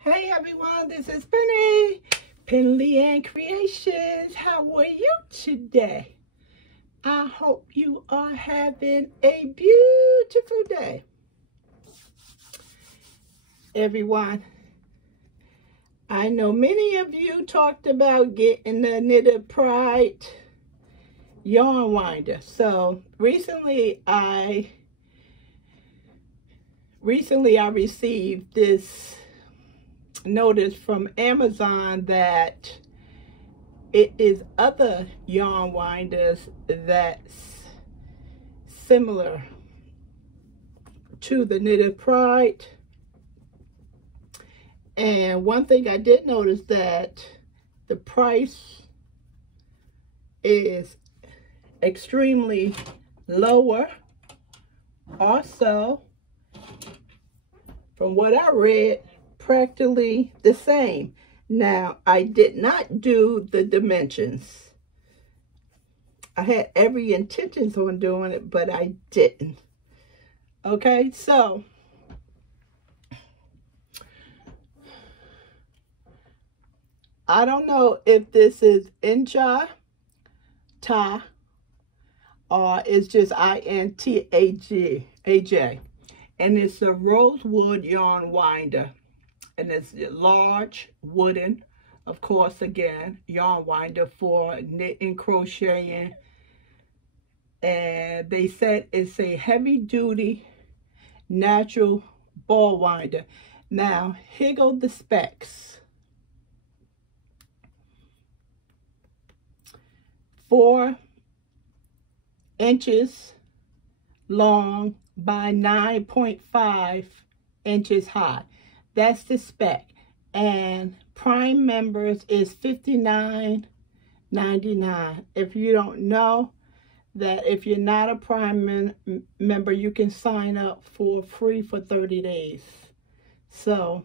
Hey everyone, this is Penley-Ann Creations. How are you today? I hope you are having a beautiful day. Everyone, I know many of you talked about getting the Knitted Pride yarn winder. So recently I received this notice from Amazon that it is other yarn winders that's similar to the Knitted Pride. And one thing I did notice that the price is extremely lower. Also, from what I read, practically the same. Now, I did not do the dimensions. I had every intentions on doing it, but I didn't. Okay, so I don't know if this is Inja, Ta, or it's just INTAJ. And it's a Rosewood yarn winder. And it's large, wooden, of course, again, yarn winder for knitting, crocheting. And they said it's a heavy-duty, natural ball winder. Now, here go the specs. 4 inches long by 9.5 inches high. That's the spec. And Prime members is $59.99. If you don't know that, if you're not a Prime member, you can sign up for free for 30 days. So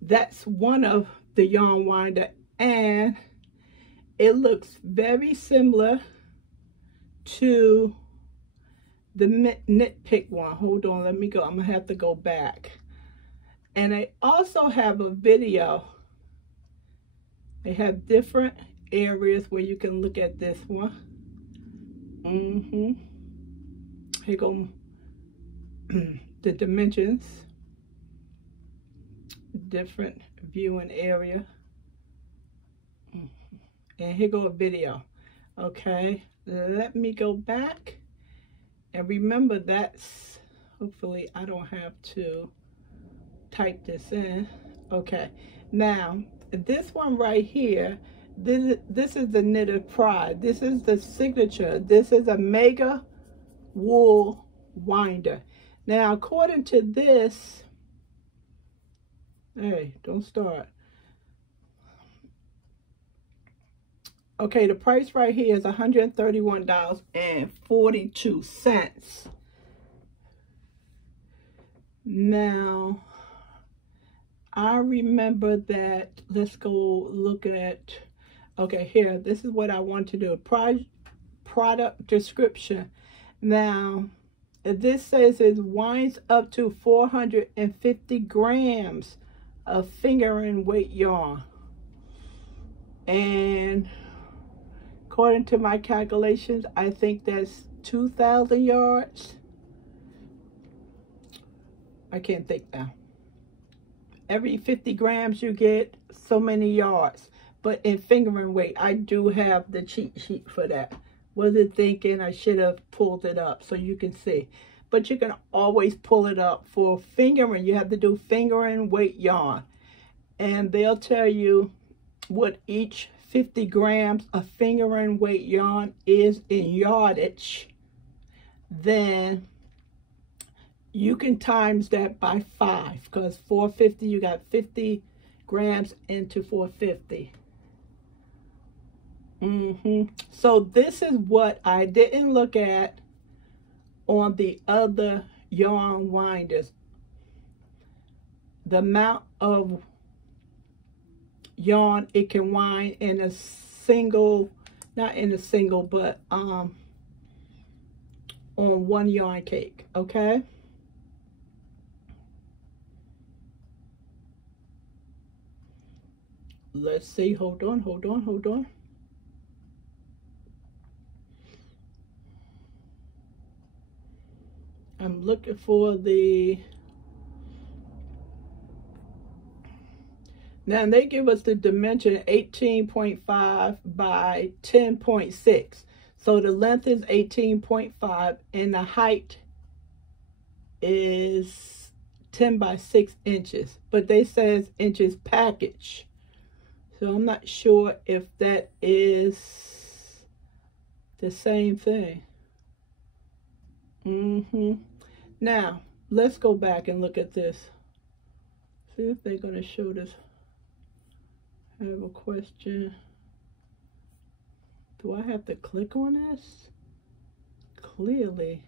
that's one of the yarn winder, and it looks very similar to the Knit Pick one. Hold on, let me go. I'm gonna have to go back. And I also have a video. They have different areas where you can look at this one. Here go the dimensions. Different viewing area. And here go a video. Okay, let me go back. And remember, that's, hopefully I don't have to type this in. Okay, now this one right here, this is the Knitted Pride. This is the signature. This is a mega wool winder. Now, according to this, hey, don't start. Okay, the price right here is $131.42. Now, I remember that, let's go look at, okay, here, this is what I want to do. Product description. Now, this says it winds up to 450 grams of fingering weight yarn. And according to my calculations, I think that's 2,000 yards. I can't think now. Every 50 grams you get so many yards. But in fingering weight, I do have the cheat sheet for that. Wasn't thinking I should have pulled it up so you can see. But you can always pull it up. For fingering, you have to do fingering weight yarn. And they'll tell you what each 50 grams of fingering weight yarn is in yardage. Then you can times that by 5, because 450, you got 50 grams into 450. So this is what I didn't look at on the other yarn winders. The amount of yarn it can wind in a single, not in a single, but on one yarn cake. Okay, let's see. Hold on, hold on, hold on. I'm looking for the, now they give us the dimension 18.5 by 10.6. So the length is 18.5 and the height is 10 by 6 inches. But they says inches package. So I'm not sure if that is the same thing. Now, let's go back and look at this. See if they're going to show this. I have a question. Do I have to click on this? Clearly.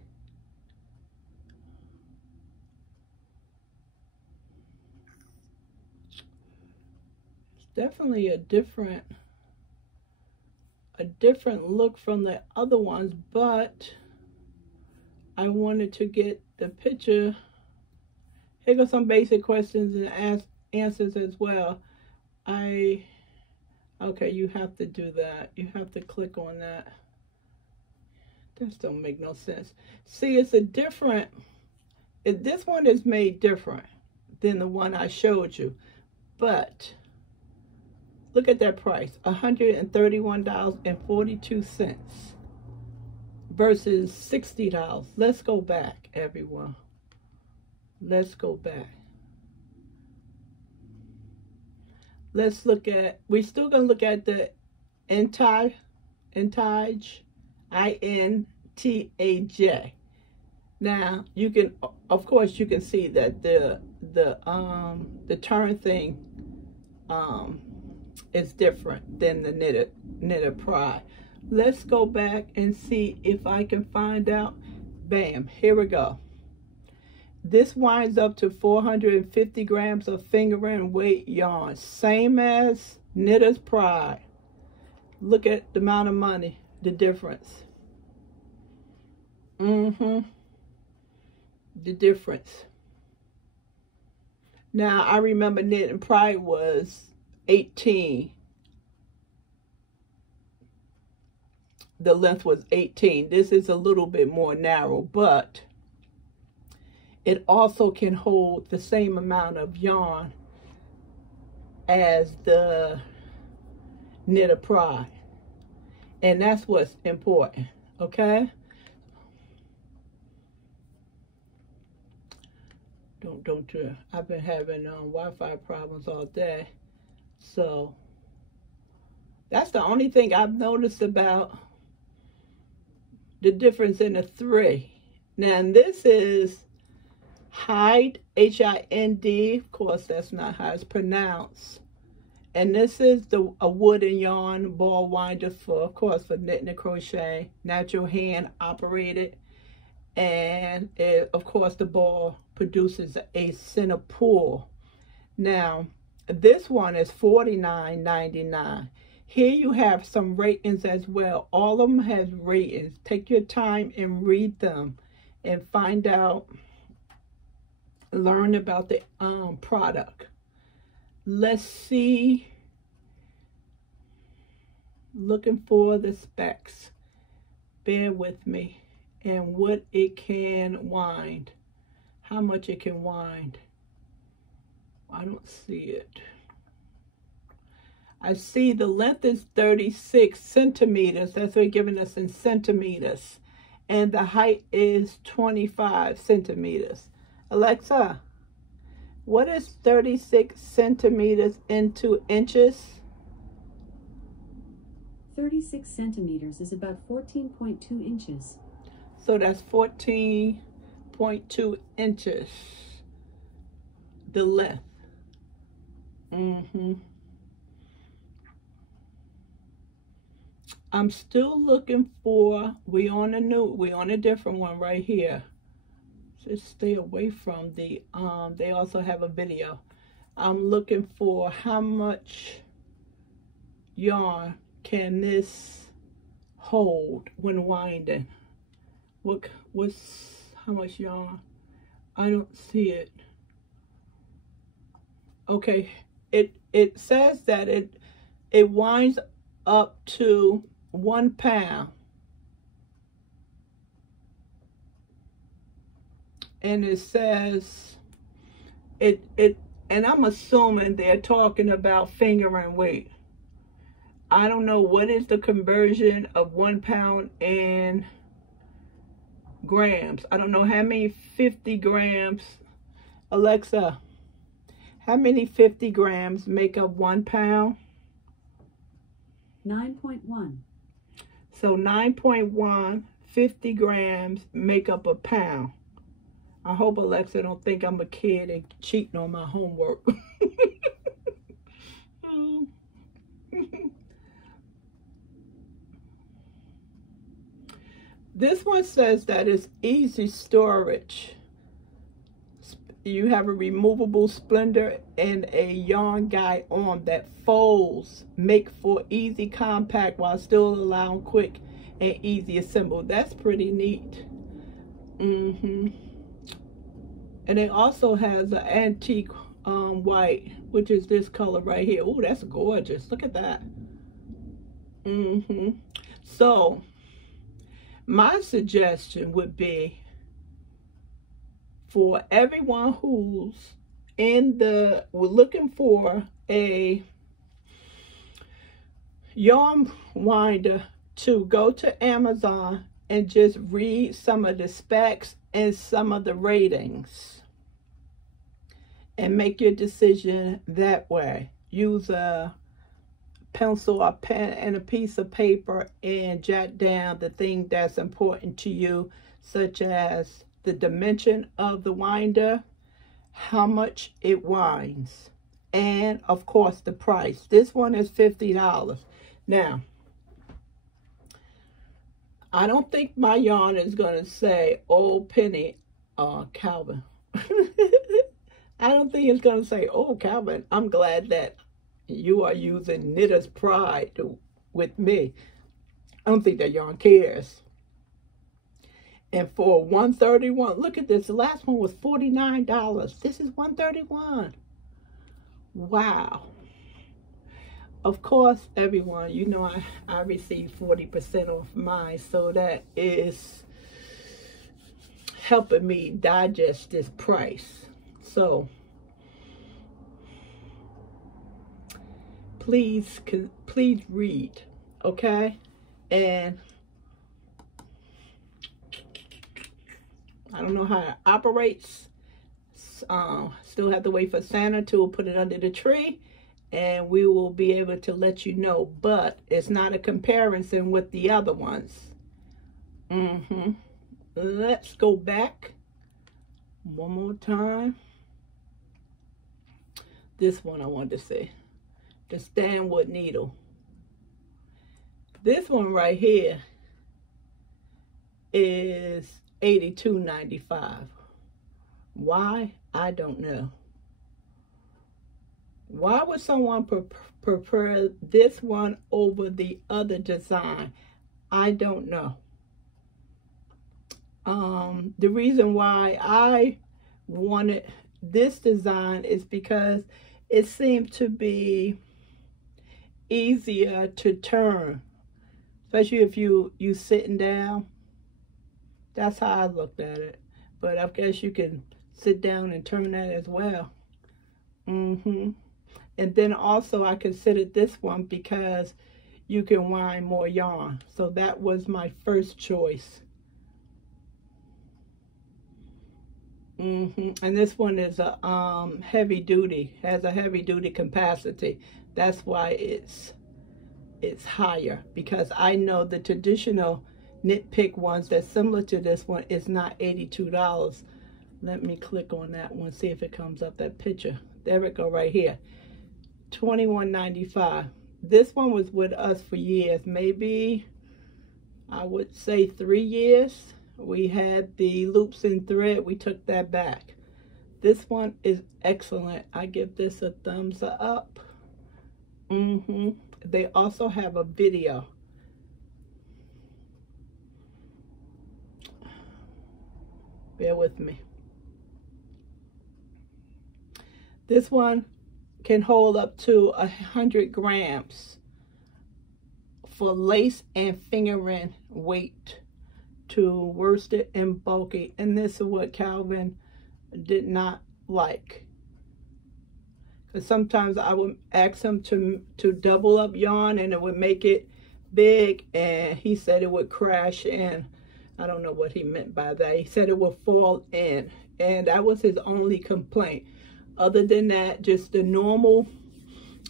It's definitely a different look from the other ones, but I wanted to get the picture. Here go some basic questions and answers as well. Okay, you have to do that. You have to click on that. This don't make no sense. See, it's a different, this one is made different than the one I showed you. But look at that price, $131.42 versus $60. Let's go back, everyone. Let's go back. Let's look at, we're still going to look at the Untitled, I-N-T-A-J. Now, you can, of course, you can see that the turn thing is different than the knitted pry. Let's go back and see if I can find out. Bam, here we go. This winds up to 450 grams of fingering weight yarn, same as Knitter's Pride. Look at the amount of money, the difference. The difference. Now, I remember Knitting Pride was 18. The length was 18. This is a little bit more narrow, but it also can hold the same amount of yarn as the Knitted Pride. And that's what's important, okay? Don't do. I've been having Wi-Fi problems all day. So that's the only thing I've noticed about the difference in the three. Now, and this is Hind, H-I-N-D. Of course, that's not how it's pronounced. And this is a wooden yarn ball winder for, of course, for knitting and crochet, natural hand operated. And it, of course, the ball produces a center pull. Now, this one is $49.99. Here you have some ratings as well. All of them have ratings. Take your time and read them and find out, learn about the product. Let's see. Looking for the specs. Bear with me. And what it can wind. How much it can wind. I don't see it. I see the length is 36 centimeters. That's what they're giving us in centimeters. And the height is 25 centimeters. Alexa, what is 36 centimeters into inches? 36 centimeters is about 14.2 inches. So that's 14.2 inches. The length. I'm still looking for, we on a different one right here. Just stay away from the, they also have a video. I'm looking for how much yarn can this hold when winding. What's how much yarn? I don't see it. Okay, it says that It winds up to 1 pound. And it says, and I'm assuming they're talking about fingering weight. I don't know what is the conversion of 1 pound in grams. I don't know how many 50 grams. Alexa, how many 50 grams make up 1 pound? 9.1. So 9.1, 50 grams make up a pound. I hope Alexa don't think I'm a kid and cheating on my homework. This one says that it's easy storage. You have a removable splendor and a yarn guide arm that folds, make for easy compact while still allowing quick and easy assemble. That's pretty neat. And it also has an antique white, which is this color right here. Oh, that's gorgeous. Look at that. So my suggestion would be, for everyone who's we're looking for a yarn winder, to go to Amazon and just read some of the specs and some of the ratings and make your decision that way. Use a pencil or pen and a piece of paper and jot down the thing that's important to you, such as the dimension of the winder, how much it winds, and of course the price. This one is $50. Now, I don't think my yarn is going to say Old Penny Calvin. I don't think it's going to say Old Calvin. I'm glad that you are using Knitter's Pride with me. I don't think that yarn cares. And for $131, look at this. The last one was $49. This is $131. Wow. Of course, everyone, you know I received 40% off mine, so that is helping me digest this price. So please read, okay? And I don't know how it operates. Still have to wait for Santa to put it under the tree, and we will be able to let you know. But it's not a comparison with the other ones. Let's go back one more time. This one I wanted to say, the Stanwood needle. This one right here is $82.95. Why? I don't know. Why would someone prefer this one over the other design? I don't know. The reason why I wanted this design is because it seemed to be easier to turn, especially if you sitting down. That's how I looked at it. But I guess you can sit down and turn that as well. And then also I considered this one because you can wind more yarn. So that was my first choice. And this one is a heavy duty, has a heavy duty capacity. That's why it's higher, because I know the traditional knit pick ones that's similar to this one is not $82. Let me click on that one, see if it comes up, that picture. There it go, right here. $21.95. This one was with us for years, maybe I would say 3 years. We had the loops and thread, we took that back. This one is excellent. I give this a thumbs up. They also have a video. Bear with me. This one can hold up to 100 grams. for lace and fingering weight to worsted and bulky. And this is what Calvin did not like. Because sometimes I would ask him to double up yarn and it would make it big, and he said it would crash in. I don't know what he meant by that. He said it would fall in, and that was his only complaint. Other than that, just the normal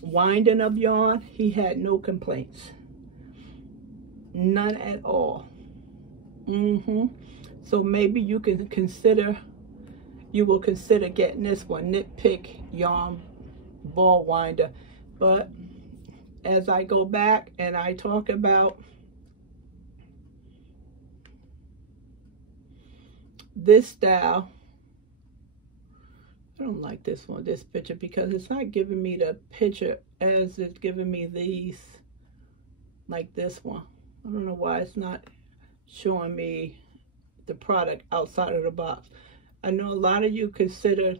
winding of yarn, he had no complaints. None at all. So maybe you will consider getting this one, Nitpick Yarn Ball Winder. But as I go back and I talk about this style, I don't like this picture, because it's not giving me the picture as it's giving me these, like this one. I don't know why it's not showing me the product outside of the box. I know a lot of you consider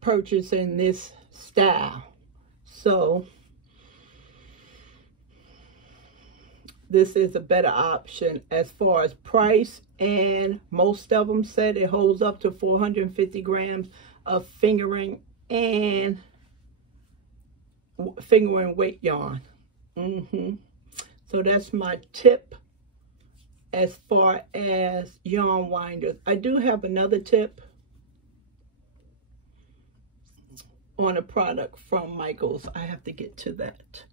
purchasing this style, so this is a better option as far as price, and most of them said it holds up to 450 grams of fingering and fingering weight yarn. So that's my tip as far as yarn winders. I do have another tip on a product from Michaels. I have to get to that.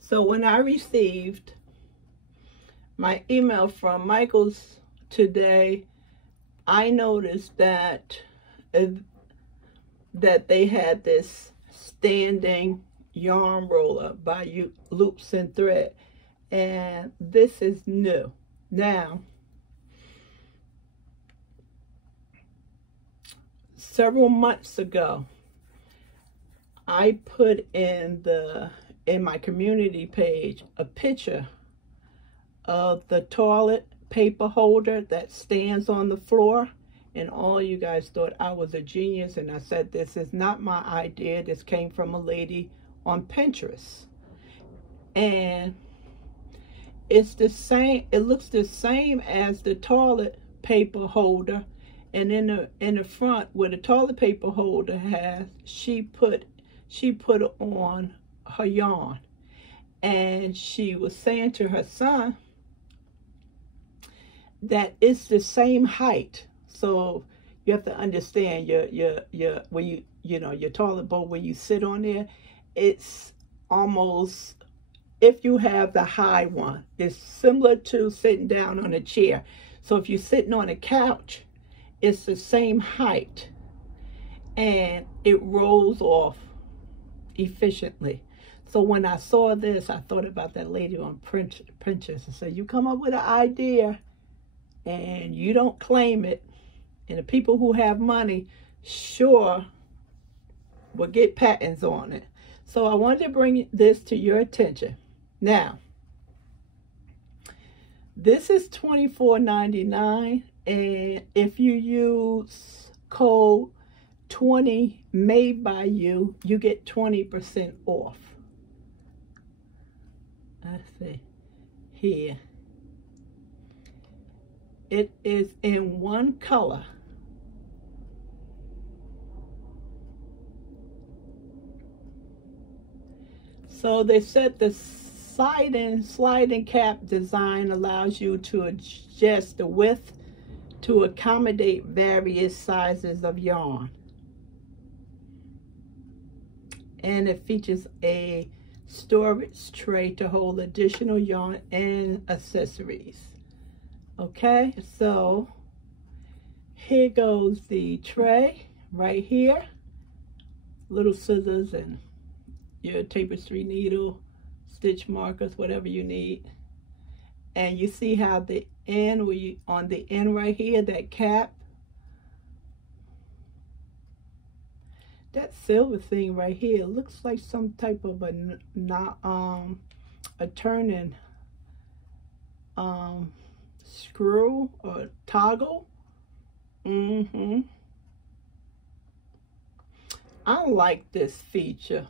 So when I received my email from Michaels today, I noticed that they had this standing yarn roller by Loops and Thread, and this is new. Now, several months ago, I put in my community page a picture of the toilet paper holder that stands on the floor, and all you guys thought I was a genius, and I said, this is not my idea. This came from a lady on Pinterest, and it's the same. It looks the same as the toilet paper holder, and in the front where the toilet paper holder has, she put on her yarn, and she was saying to her son that it's the same height. So you have to understand when your toilet bowl, when you sit on there, it's almost, if you have the high one, it's similar to sitting down on a chair. So if you're sitting on a couch, it's the same height, and it rolls off efficiently. So when I saw this, I thought about that lady on Pinterest. And so you come up with an idea and you don't claim it, and the people who have money sure will get patents on it. So I wanted to bring this to your attention. Now, this is $24.99, and if you use code 20 made by you, you get 20% off. Let's see here. It is in one color. So they said the sliding cap design allows you to adjust the width to accommodate various sizes of yarn. And it features a storage tray to hold additional yarn and accessories. Okay, so here goes the tray right here. Little scissors and your tapestry needle, stitch markers, whatever you need. And you see how the end, on the end right here, that cap, that silver thing right here looks like some type of a turning screw or toggle. I like this feature.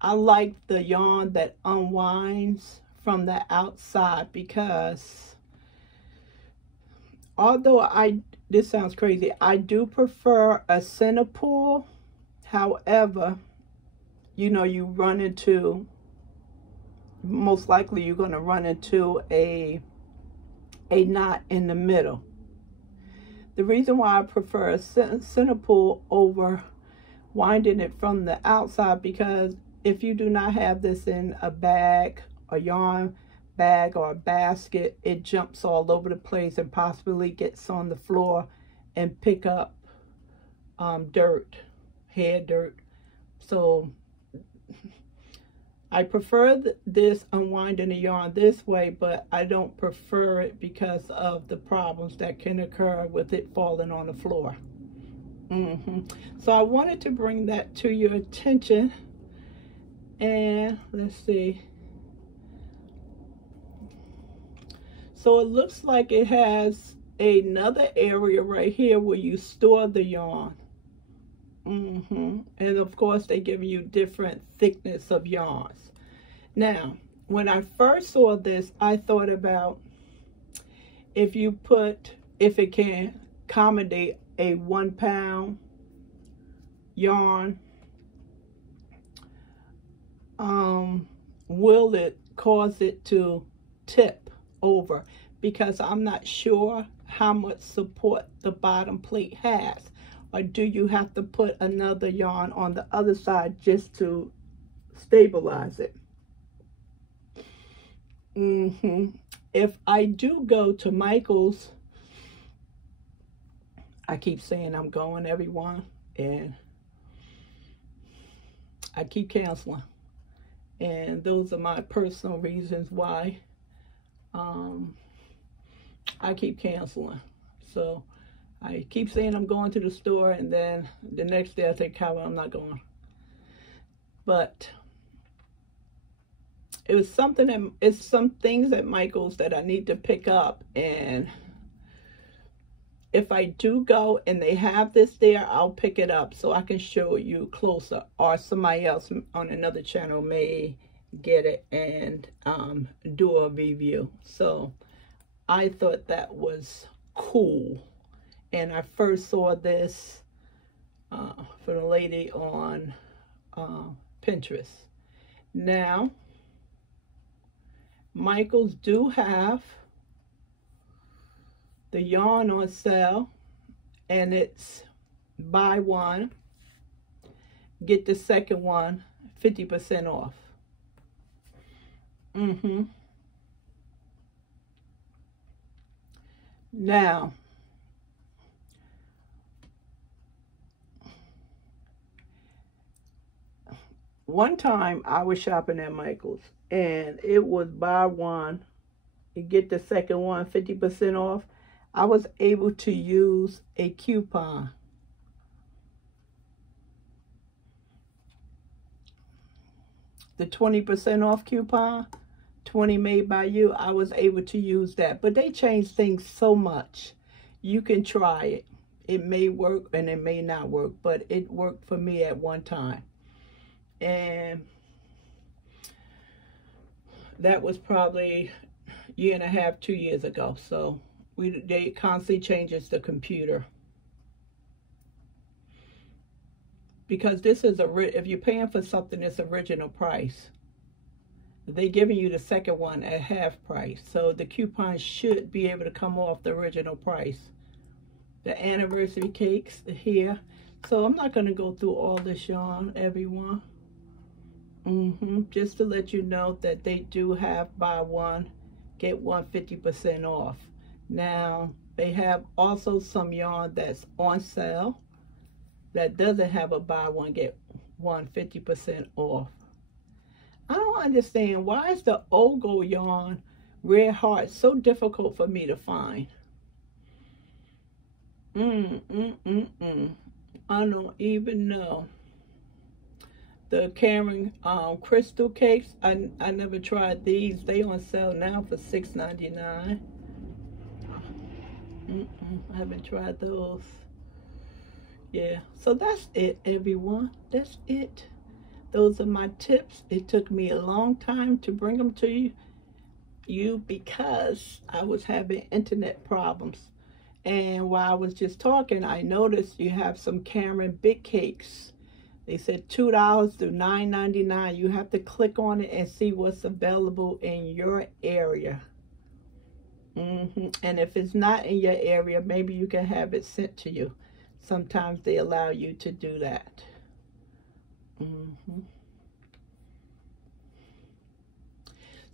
I like the yarn that unwinds from the outside, because although this sounds crazy, I do prefer a center pull. However, you know, most likely you're going to run into a knot in the middle. The reason why I prefer a center pull over winding it from the outside, because if you do not have this in a bag, a yarn bag or a basket, it jumps all over the place and possibly gets on the floor and pick up dirt, hair dirt. So I prefer this unwinding the yarn this way, but I don't prefer it because of the problems that can occur with it falling on the floor. So I wanted to bring that to your attention. And let's see. So it looks like it has another area right here where you store the yarn. And of course they give you different thickness of yarns. Now, when I first saw this, I thought about if it can accommodate a 1 pound yarn, will it cause it to tip over? Because I'm not sure how much support the bottom plate has. Or do you have to put another yarn on the other side just to stabilize it? If I do go to Michael's, I keep saying I'm going, everyone, and I keep canceling. And those are my personal reasons why I keep canceling. So I keep saying I'm going to the store, and then the next day I think, Calvin, I'm not going. But it's some things at Michael's that I need to pick up, and if I do go and they have this there, I'll pick it up so I can show you closer, or somebody else on another channel may get it and do a review. So I thought that was cool, and I first saw this from a lady on Pinterest. Now, Michael's do have the yarn on sale, and it's buy one, get the second one 50% off. Now, one time I was shopping at Michael's, and it was buy one and get the second one 50% off. I was able to use a coupon. The 20% off coupon, 20 made by you, I was able to use that. But they changed things so much. You can try it. It may work and it may not work, but it worked for me at one time. And that was probably a year and a half, 2 years ago. So they constantly changes the computer. Because this is if you're paying for something that's original price, they're giving you the second one at half price. So the coupon should be able to come off the original price. The anniversary cakes here. So I'm not going to go through all this yarn, everyone. Just to let you know that they do have buy one, get one 50% off. Now, they have also some yarn that's on sale that doesn't have a buy one, get one 50% off. I don't understand, why is the Ogo yarn Red Heart so difficult for me to find? I don't even know. The Cameron crystal cakes, I never tried these. They on sale now for $6.99. I haven't tried those. Yeah, so that's it, everyone. That's it. Those are my tips. It took me a long time to bring them to you because I was having internet problems. And while I was just talking, I noticed you have some Cameron Big Cakes. They said $2 to $9.99. You have to click on it and see what's available in your area. And if it's not in your area, maybe you can have it sent to you. Sometimes they allow you to do that.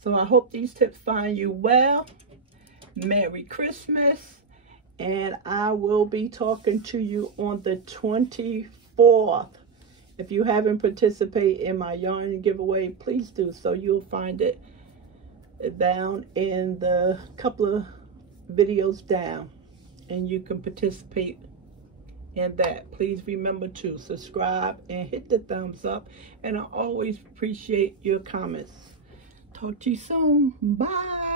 So I hope these tips find you well. Merry Christmas. And I will be talking to you on the 24th. If you haven't participated in my yarn giveaway, please do so. You'll find it down in the couple of videos down. And you can participate in that. Please remember to subscribe and hit the thumbs up. And I always appreciate your comments. Talk to you soon. Bye.